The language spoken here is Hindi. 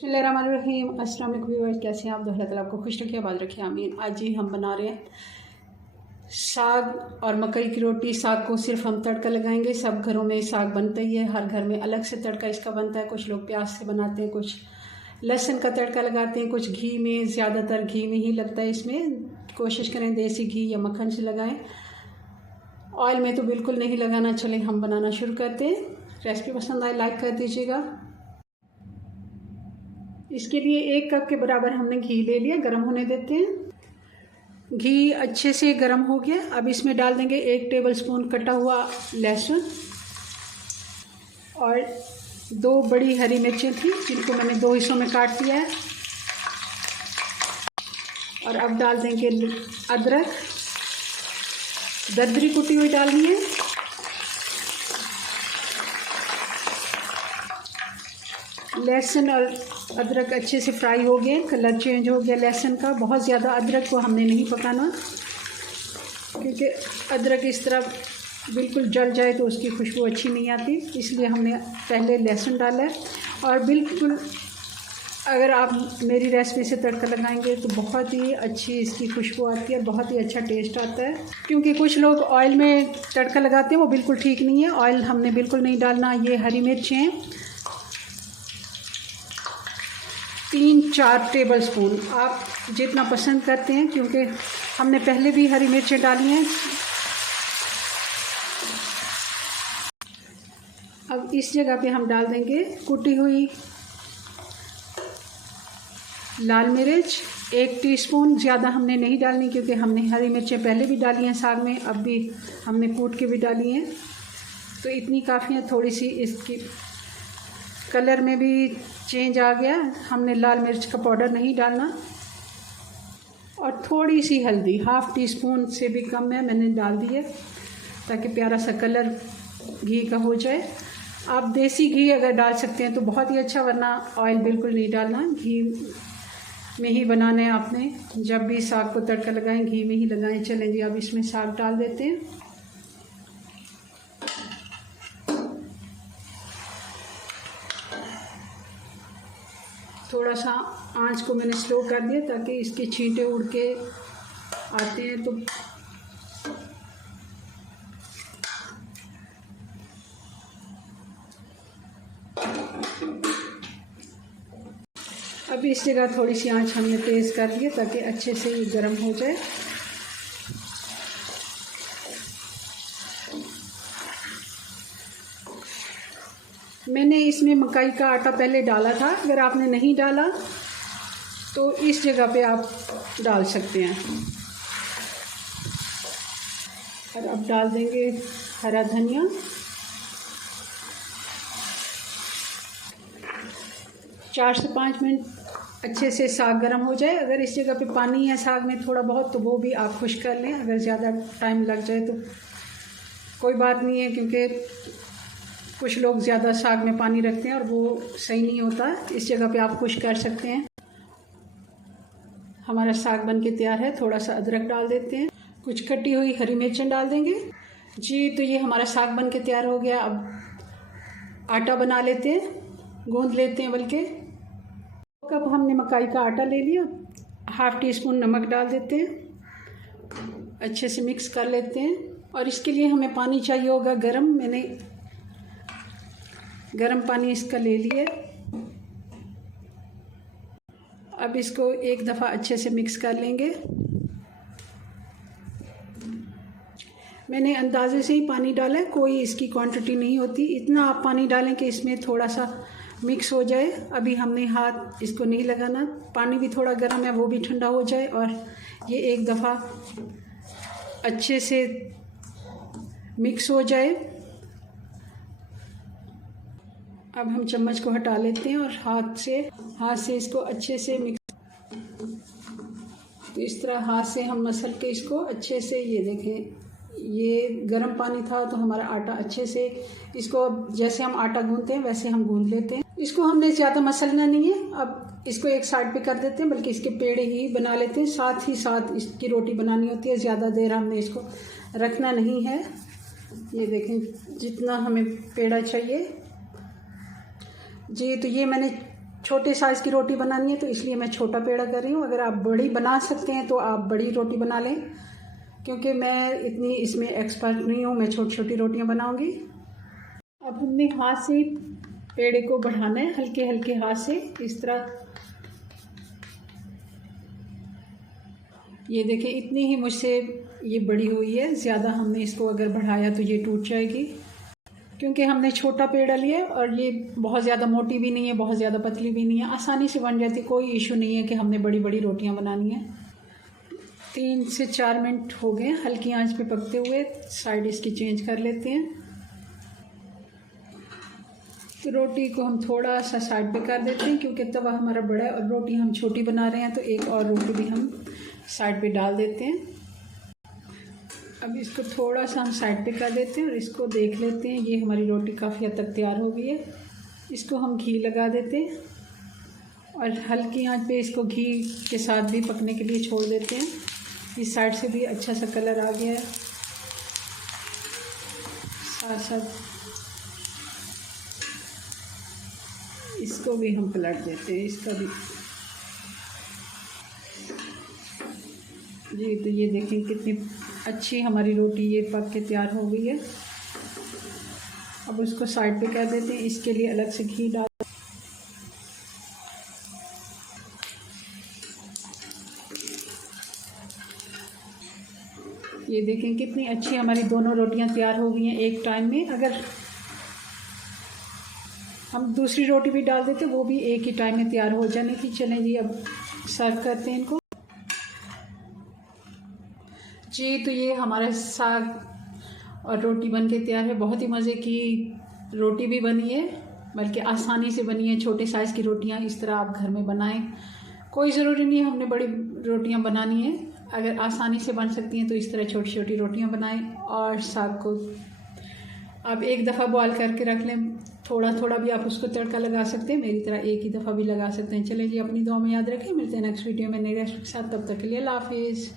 बिस्मिल्लाहिर्रहमानिर्रहीम। अस्सलाम वालेकुम व्यूअर्स, कैसे हैं आप? अल्लाह ताला आपको खुश रखिए, आबाद रखिए, आमीन। आज ही हम बना रहे हैं साग और मकई की रोटी। साग को सिर्फ हम तड़का लगाएंगे। सब घरों में साग बनता ही है, हर घर में अलग से तड़का इसका बनता है। कुछ लोग प्याज से बनाते हैं, कुछ लहसुन का तड़का लगाते हैं, कुछ घी में, ज़्यादातर घी में ही लगता है। इसमें कोशिश करें देसी घी या मक्खन से लगाएं, ऑयल में तो बिल्कुल नहीं लगाना। चलें हम बनाना शुरू करते हैं। रेसिपी पसंद आए लाइक कर दीजिएगा। इसके लिए 1 कप के बराबर हमने घी ले लिया, गर्म होने देते हैं। घी अच्छे से गर्म हो गया। अब इसमें डाल देंगे 1 टेबलस्पून कटा हुआ लहसुन और 2 बड़ी हरी मिर्चें थी जिनको मैंने 2 हिस्सों में काट दिया है। और अब डाल देंगे अदरक, दरदरी कुटी हुई डालनी है। लहसुन और अदरक अच्छे से फ्राई हो गए, कलर चेंज हो गया लहसुन का। बहुत ज़्यादा अदरक को हमने नहीं पकाना, क्योंकि अदरक इस तरह बिल्कुल जल जाए तो उसकी खुशबू अच्छी नहीं आती, इसलिए हमने पहले लहसुन डाला है। और बिल्कुल अगर आप मेरी रेसिपी से तड़का लगाएंगे तो बहुत ही अच्छी इसकी खुशबू आती है और बहुत ही अच्छा टेस्ट आता है। क्योंकि कुछ लोग ऑयल में तड़का लगाते हैं, वो बिल्कुल ठीक नहीं है। ऑयल हमने बिल्कुल नहीं डालना। ये हरी मिर्चें 3-4 टेबलस्पून, आप जितना पसंद करते हैं, क्योंकि हमने पहले भी हरी मिर्चें डाली हैं। अब इस जगह पे हम डाल देंगे कुटी हुई लाल मिर्च 1 टीस्पून। ज़्यादा हमने नहीं डालनी, क्योंकि हमने हरी मिर्चें पहले भी डाली हैं साग में, अब भी हमने कूट के भी डाली हैं, तो इतनी काफ़ी है। थोड़ी सी इसकी कलर में भी चेंज आ गया, हमने लाल मिर्च का पाउडर नहीं डालना। और थोड़ी सी हल्दी 1/2 टीस्पून से भी कम है, मैंने डाल दी है, ताकि प्यारा सा कलर घी का हो जाए। आप देसी घी अगर डाल सकते हैं तो बहुत ही अच्छा, वरना ऑयल बिल्कुल नहीं डालना। घी में ही बनाना है आपने। जब भी साग को तड़का लगाएं घी में ही लगाएं। चलें जी, अब इसमें साग डाल देते हैं। थोड़ा सा आंच को मैंने स्लो कर दिया ताकि इसके छींटे उड़ के आते हैं। तो अब इस जगह थोड़ी सी आंच हमने तेज़ कर दी है ताकि अच्छे से ये गर्म हो जाए। मैंने इसमें मकई का आटा पहले डाला था, अगर आपने नहीं डाला तो इस जगह पे आप डाल सकते हैं। और अब डाल देंगे हरा धनिया, चार से 5 मिनट अच्छे से साग गर्म हो जाए। अगर इस जगह पे पानी है साग में थोड़ा बहुत तो वो भी आप खुश कर लें। अगर ज़्यादा टाइम लग जाए तो कोई बात नहीं है, क्योंकि कुछ लोग ज़्यादा साग में पानी रखते हैं और वो सही नहीं होता। इस जगह पे आप खुश कर सकते हैं। हमारा साग बन के तैयार है। थोड़ा सा अदरक डाल देते हैं, कुछ कटी हुई हरी मिर्चें डाल देंगे जी। तो ये हमारा साग बन के तैयार हो गया। अब आटा बना लेते हैं, गूंद लेते हैं। बल्कि कप हमने मकई का आटा ले लिया, 1/2 टीस्पून नमक डाल देते हैं, अच्छे से मिक्स कर लेते हैं। और इसके लिए हमें पानी चाहिए होगा गरम। मैंने गरम पानी इसका ले लिया। अब इसको एक दफ़ा अच्छे से मिक्स कर लेंगे। मैंने अंदाजे से ही पानी डाला है, कोई इसकी क्वांटिटी नहीं होती। इतना आप पानी डालें कि इसमें थोड़ा सा मिक्स हो जाए। अभी हमने हाथ इसको नहीं लगाना। पानी भी थोड़ा गर्म है, वो भी ठंडा हो जाए और ये एक दफ़ा अच्छे से मिक्स हो जाए। अब हम चम्मच को हटा लेते हैं और हाथ से इसको अच्छे से मिक्स। तो इस तरह हाथ से हम मसल के इसको अच्छे से, ये देखें ये गर्म पानी था तो हमारा आटा अच्छे से, इसको जैसे हम आटा गूंथते हैं वैसे हम गूंथ लेते हैं। इसको हमने ज़्यादा मसलना नहीं है। अब इसको एक साइड पे कर देते हैं, बल्कि इसके पेड़े ही बना लेते हैं। साथ ही साथ इसकी रोटी बनानी होती है, ज़्यादा देर हमने इसको रखना नहीं है। ये देखें जितना हमें पेड़ा चाहिए जी। तो ये मैंने छोटे साइज़ की रोटी बनानी है तो इसलिए मैं छोटा पेड़ा कर रही हूँ। अगर आप बड़ी बना सकते हैं तो आप बड़ी रोटी बना लें, क्योंकि मैं इतनी इसमें एक्सपर्ट नहीं हूँ, मैं छोटी छोटी रोटियाँ बनाऊँगी। अब हमने हाथ से पेड़े को बढ़ाना है, हल्के हल्के हाथ से इस तरह। ये देखें, इतनी ही मुझसे ये बड़ी हुई है, ज़्यादा हमने इसको अगर बढ़ाया तो ये टूट जाएगी, क्योंकि हमने छोटा पेड़ा लिया है और ये बहुत ज़्यादा मोटी भी नहीं है, बहुत ज़्यादा पतली भी नहीं है, आसानी से बन जाती, कोई इशू नहीं है कि हमने बड़ी बड़ी रोटियां बनानी है। 3 से 4 मिनट हो गए हल्की आंच पे पकते हुए। साइड इसकी चेंज कर लेते हैं। तो रोटी को हम थोड़ा सा साइड पे कर देते हैं, क्योंकि तवा हमारा बड़ा है और रोटी हम छोटी बना रहे हैं, तो एक और रोटी भी हम साइड पे डाल देते हैं। अब इसको थोड़ा सा हम साइड पे कर देते हैं और इसको देख लेते हैं। ये हमारी रोटी काफ़ी हद तक तैयार हो गई है। इसको हम घी लगा देते हैं और हल्की आंच पे इसको घी के साथ भी पकने के लिए छोड़ देते हैं। इस साइड से भी अच्छा सा कलर आ गया है। साथ साथ इसको भी हम पलट देते हैं, इसका भी। जी, तो ये देखें कितनी अच्छी हमारी रोटी ये पक के तैयार हो गई है। अब उसको साइड पे कर देते हैं। इसके लिए अलग से घी डाल, ये देखें कितनी अच्छी हमारी दोनों रोटियां तैयार हो गई हैं एक टाइम में। अगर हम दूसरी रोटी भी डाल देते वो भी एक ही टाइम में तैयार हो जाने की। चलें जी, अब सर्व करते हैं इनको। जी, तो ये हमारा साग और रोटी बन के तैयार है। बहुत ही मज़े की रोटी भी बनी है, बल्कि आसानी से बनी है। छोटे साइज़ की रोटियां इस तरह आप घर में बनाएं। कोई ज़रूरी नहीं है हमने बड़ी रोटियां बनानी है। अगर आसानी से बन सकती हैं तो इस तरह छोटी छोटी रोटियां बनाएं। और साग को आप एक दफ़ा बॉयल करके रख लें, थोड़ा थोड़ा भी आप उसको तड़का लगा सकते हैं, मेरी तरह एक ही दफ़ा भी लगा सकते हैं। चलें जी, अपनी दुआ में याद रखें। मिलते हैं नेक्स्ट वीडियो में नई रेसिपी के साथ। तब तक के लिए अल्लाह हाफिज़।